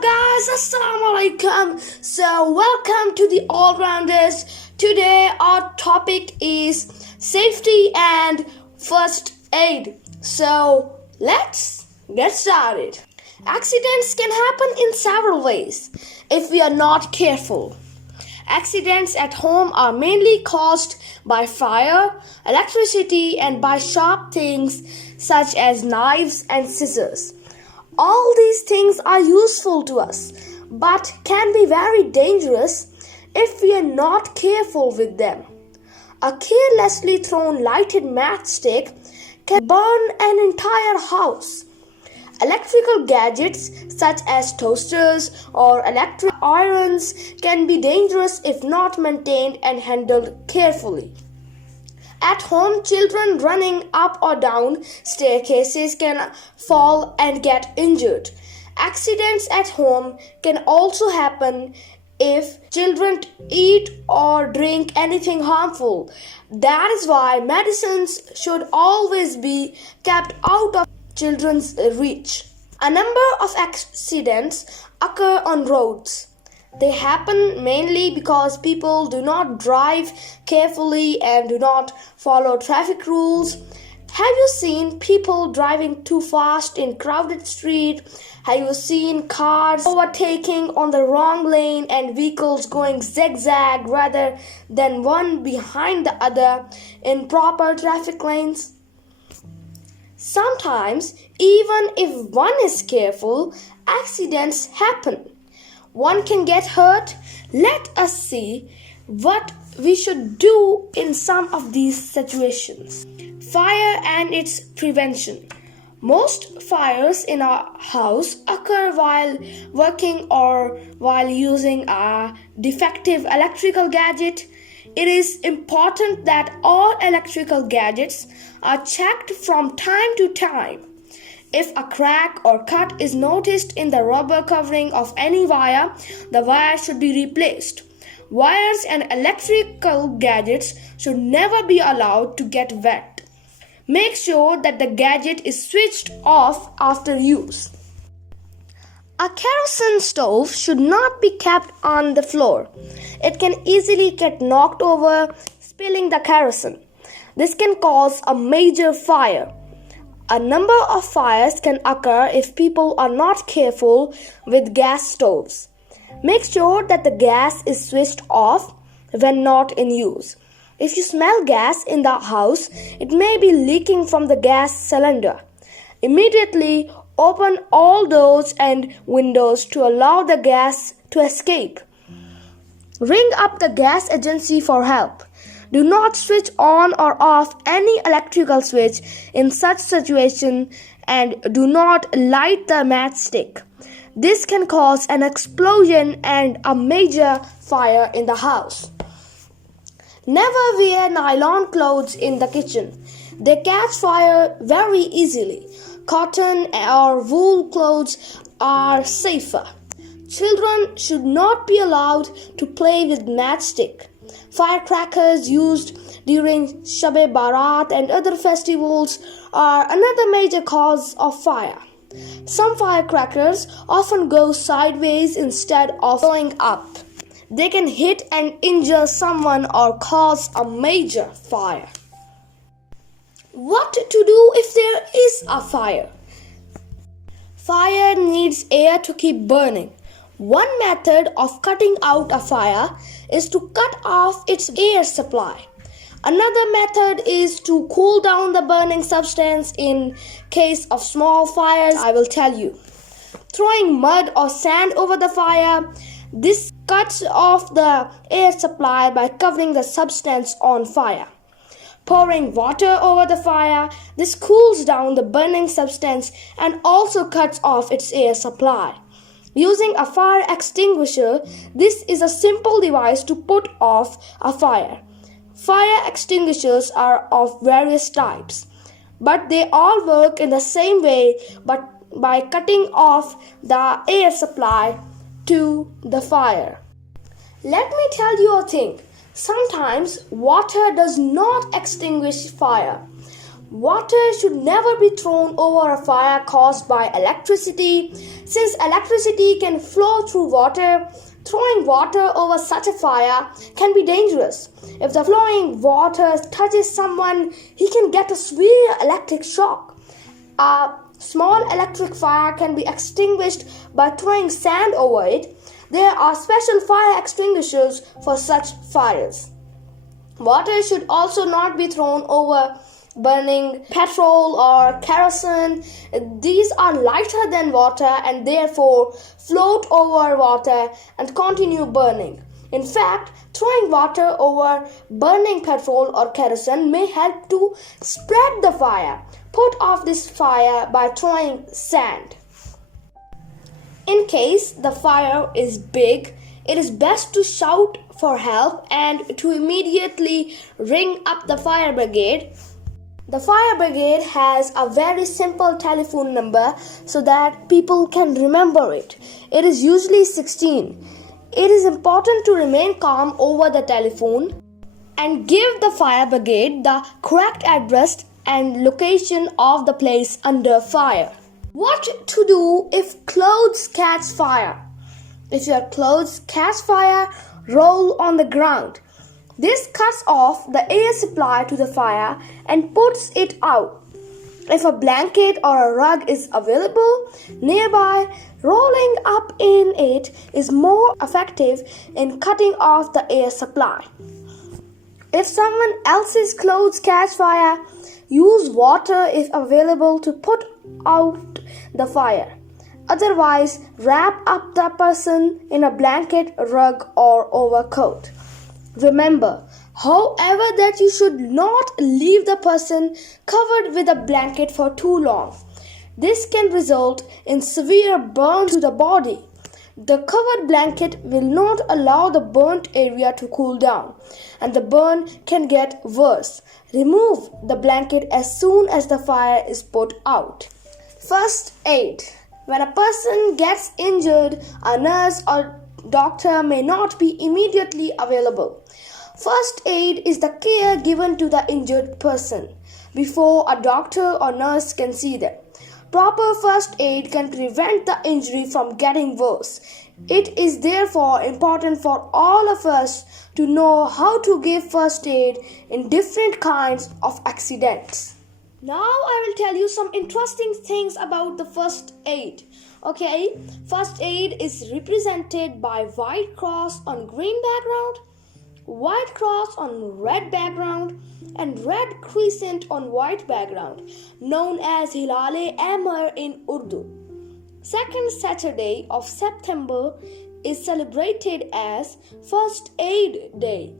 guys, Alaikum. So welcome to the All-Rounders. Today our topic is safety and first aid. So let's get started. Accidents can happen in several ways if we are not careful. Accidents at home are mainly caused by fire, electricity, and by sharp things such as knives and scissors. All these things are useful to us, but can be very dangerous if we are not careful with them. A carelessly thrown lighted matchstick can burn an entire house. Electrical gadgets such as toasters or electric irons can be dangerous if not maintained and handled carefully. At home, children running up or down staircases can fall and get injured. Accidents at home can also happen if children eat or drink anything harmful. That is why medicines should always be kept out of children's reach. A number of accidents occur on roads. They happen mainly because people do not drive carefully and do not follow traffic rules. Have you seen people driving too fast in crowded street? Have you seen cars overtaking on the wrong lane and vehicles going zigzag rather than one behind the other in proper traffic lanes? Sometimes, even if one is careful, accidents happen. One can get hurt. Let us see what we should do in some of these situations. Fire and its prevention. Most fires in our house occur while working or while using a defective electrical gadget. It is important that all electrical gadgets are checked from time to time. If a crack or cut is noticed in the rubber covering of any wire, the wire should be replaced. Wires and electrical gadgets should never be allowed to get wet. Make sure that the gadget is switched off after use. A kerosene stove should not be kept on the floor. It can easily get knocked over, spilling the kerosene. This can cause a major fire. A number of fires can occur if people are not careful with gas stoves. Make sure that the gas is switched off when not in use. If you smell gas in the house, it may be leaking from the gas cylinder. Immediately open all doors and windows to allow the gas to escape. Ring up the gas agency for help. Do not switch on or off any electrical switch in such situation and do not light the matchstick. This can cause an explosion and a major fire in the house. Never wear nylon clothes in the kitchen. They catch fire very easily. Cotton or wool clothes are safer. Children should not be allowed to play with matchstick. Firecrackers used during Shab-e-Barat and other festivals are another major cause of fire. Some firecrackers often go sideways instead of going up. They can hit and injure someone or cause a major fire. What to do if there is a fire? Fire needs air to keep burning. One method of cutting out a fire is to cut off its air supply. Another method is to cool down the burning substance in case of small fires. I will tell you. Throwing mud or sand over the fire. This cuts off the air supply by covering the substance on fire. Pouring water over the fire. This cools down the burning substance and also cuts off its air supply. Using a fire extinguisher, this is a simple device to put off a fire. Fire extinguishers are of various types, but they all work in the same way but by cutting off the air supply to the fire. Let me tell you a thing. Sometimes water does not extinguish fire. Water should never be thrown over a fire caused by electricity. Since electricity can flow through water, throwing water over such a fire can be dangerous. If the flowing water touches someone, he can get a severe electric shock. A small electric fire can be extinguished by throwing sand over it. There are special fire extinguishers for such fires. Water should also not be thrown over burning petrol or kerosene. These are lighter than water and therefore float over water and continue burning. In fact, throwing water over burning petrol or kerosene may help to spread the fire. Put off this fire by throwing sand. In case the fire is big, it is best to shout for help and to immediately ring up the fire brigade. The fire brigade has a very simple telephone number so that people can remember it. It is usually 16. It is important to remain calm over the telephone and give the fire brigade the correct address and location of the place under fire. What to do if clothes catch fire? If your clothes catch fire, roll on the ground. This cuts off the air supply to the fire and puts it out. If a blanket or a rug is available nearby, rolling up in it is more effective in cutting off the air supply. If someone else's clothes catch fire, use water if available to put out the fire. Otherwise, wrap up the person in a blanket, rug, or overcoat. Remember, however, that you should not leave the person covered with a blanket for too long. This can result in severe burn to the body. The covered blanket will not allow the burnt area to cool down, and the burn can get worse. Remove the blanket as soon as the fire is put out. First aid. When a person gets injured, a nurse or doctor may not be immediately available. First aid is the care given to the injured person before a doctor or nurse can see them. Proper first aid can prevent the injury from getting worse. It is therefore important for all of us to know how to give first aid in different kinds of accidents. Now I will tell you some interesting things about the first aid. Okay, first aid is represented by white cross on green background, white cross on red background, and red crescent on white background, known as Hilal-e-Ahmar in Urdu. Second Saturday of September is celebrated as First Aid Day.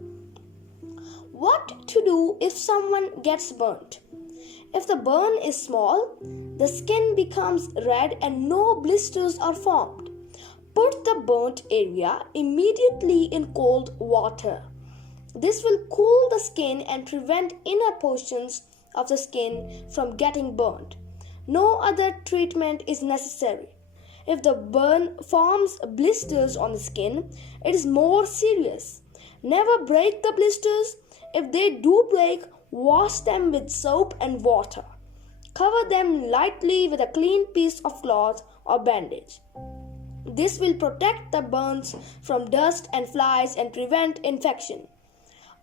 What to do if someone gets burnt? If the burn is small, the skin becomes red and no blisters are formed. Put the burnt area immediately in cold water. This will cool the skin and prevent inner portions of the skin from getting burnt. No other treatment is necessary. If the burn forms blisters on the skin, it is more serious. Never break the blisters. If they do break, wash them with soap and water. Cover them lightly with a clean piece of cloth or bandage. This will protect the burns from dust and flies and prevent infection.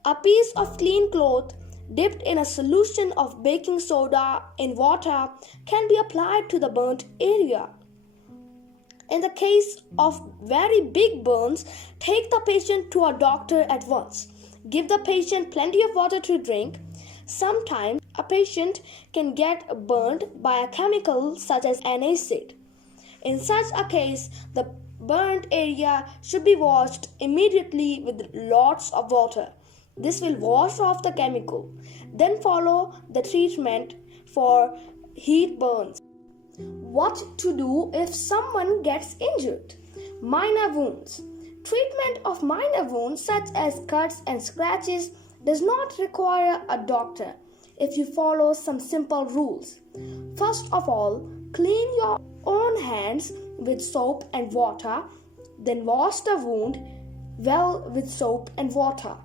A piece of clean cloth dipped in a solution of baking soda in water can be applied to the burnt area. In the case of very big burns, take the patient to a doctor at once. Give the patient plenty of water to drink. Sometimes a patient can get burned by a chemical such as an acid. In such a case, the burnt area should be washed immediately with lots of water. This will wash off the chemical. Then follow the treatment for heat burns. What to do if someone gets injured? Minor wounds. Treatment of minor wounds such as cuts and scratches does not require a doctor if you follow some simple rules. First of all, clean your own hands with soap and water, then wash the wound well with soap and water.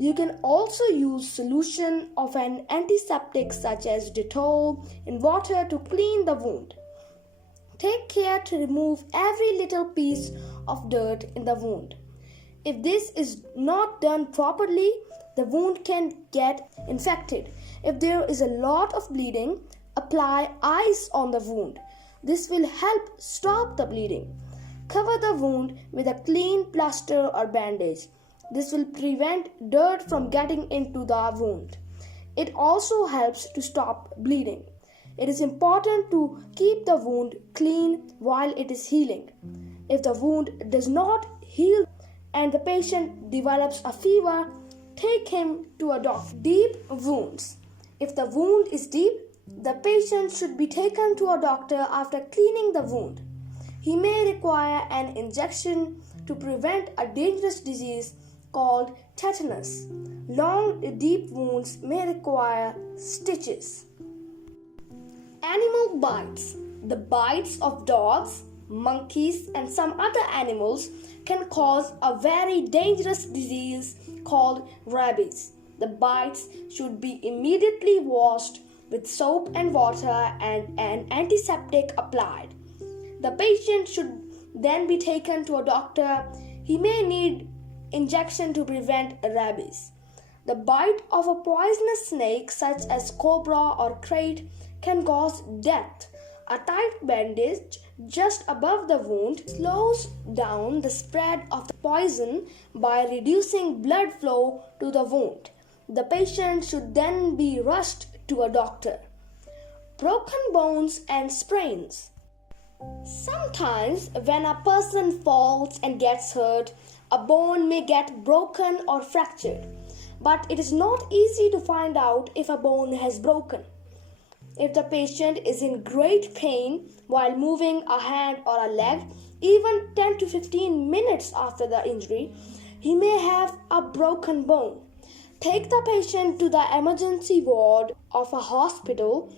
You can also use solution of an antiseptic such as Dettol in water to clean the wound. Take care to remove every little piece of dirt in the wound. If this is not done properly, the wound can get infected. If there is a lot of bleeding, apply ice on the wound. This will help stop the bleeding. Cover the wound with a clean plaster or bandage. This will prevent dirt from getting into the wound. It also helps to stop bleeding. It is important to keep the wound clean while it is healing. If the wound does not heal and the patient develops a fever, take him to a doctor. Deep wounds. If the wound is deep, the patient should be taken to a doctor after cleaning the wound. He may require an injection to prevent a dangerous disease called tetanus. Long, deep wounds may require stitches. Animal bites. The bites of dogs, monkeys, and some other animals can cause a very dangerous disease called rabies. The bites should be immediately washed with soap and water and an antiseptic applied. The patient should then be taken to a doctor. He may need injection to prevent rabies. The bite of a poisonous snake such as cobra or krait can cause death. A tight bandage just above the wound slows down the spread of the poison by reducing blood flow to the wound. The patient should then be rushed to a doctor. Broken bones and sprains. Sometimes when a person falls and gets hurt, a bone may get broken or fractured, but it is not easy to find out if a bone has broken. If the patient is in great pain while moving a hand or a leg, even 10 to 15 minutes after the injury, he may have a broken bone. Take the patient to the emergency ward of a hospital.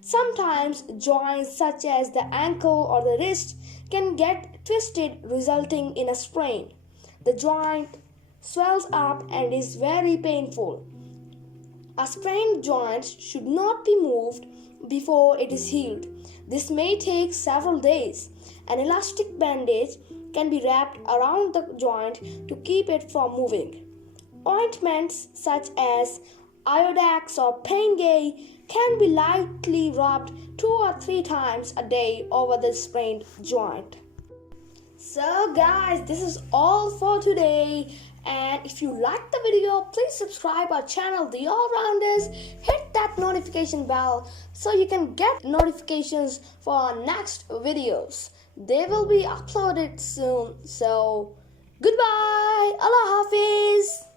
Sometimes joints such as the ankle or the wrist can get twisted, resulting in a sprain. The joint swells up and is very painful. A sprained joint should not be moved before it is healed. This may take several days. An elastic bandage can be wrapped around the joint to keep it from moving. Ointments such as Iodax or Pengay can be lightly rubbed 2 or 3 times a day over the sprained joint. So guys, this is all for today. And if you like the video, please subscribe our channel, The All-Rounders. Hit that notification bell so you can get notifications for our next videos. They will be uploaded soon. So, goodbye. Allah Hafiz.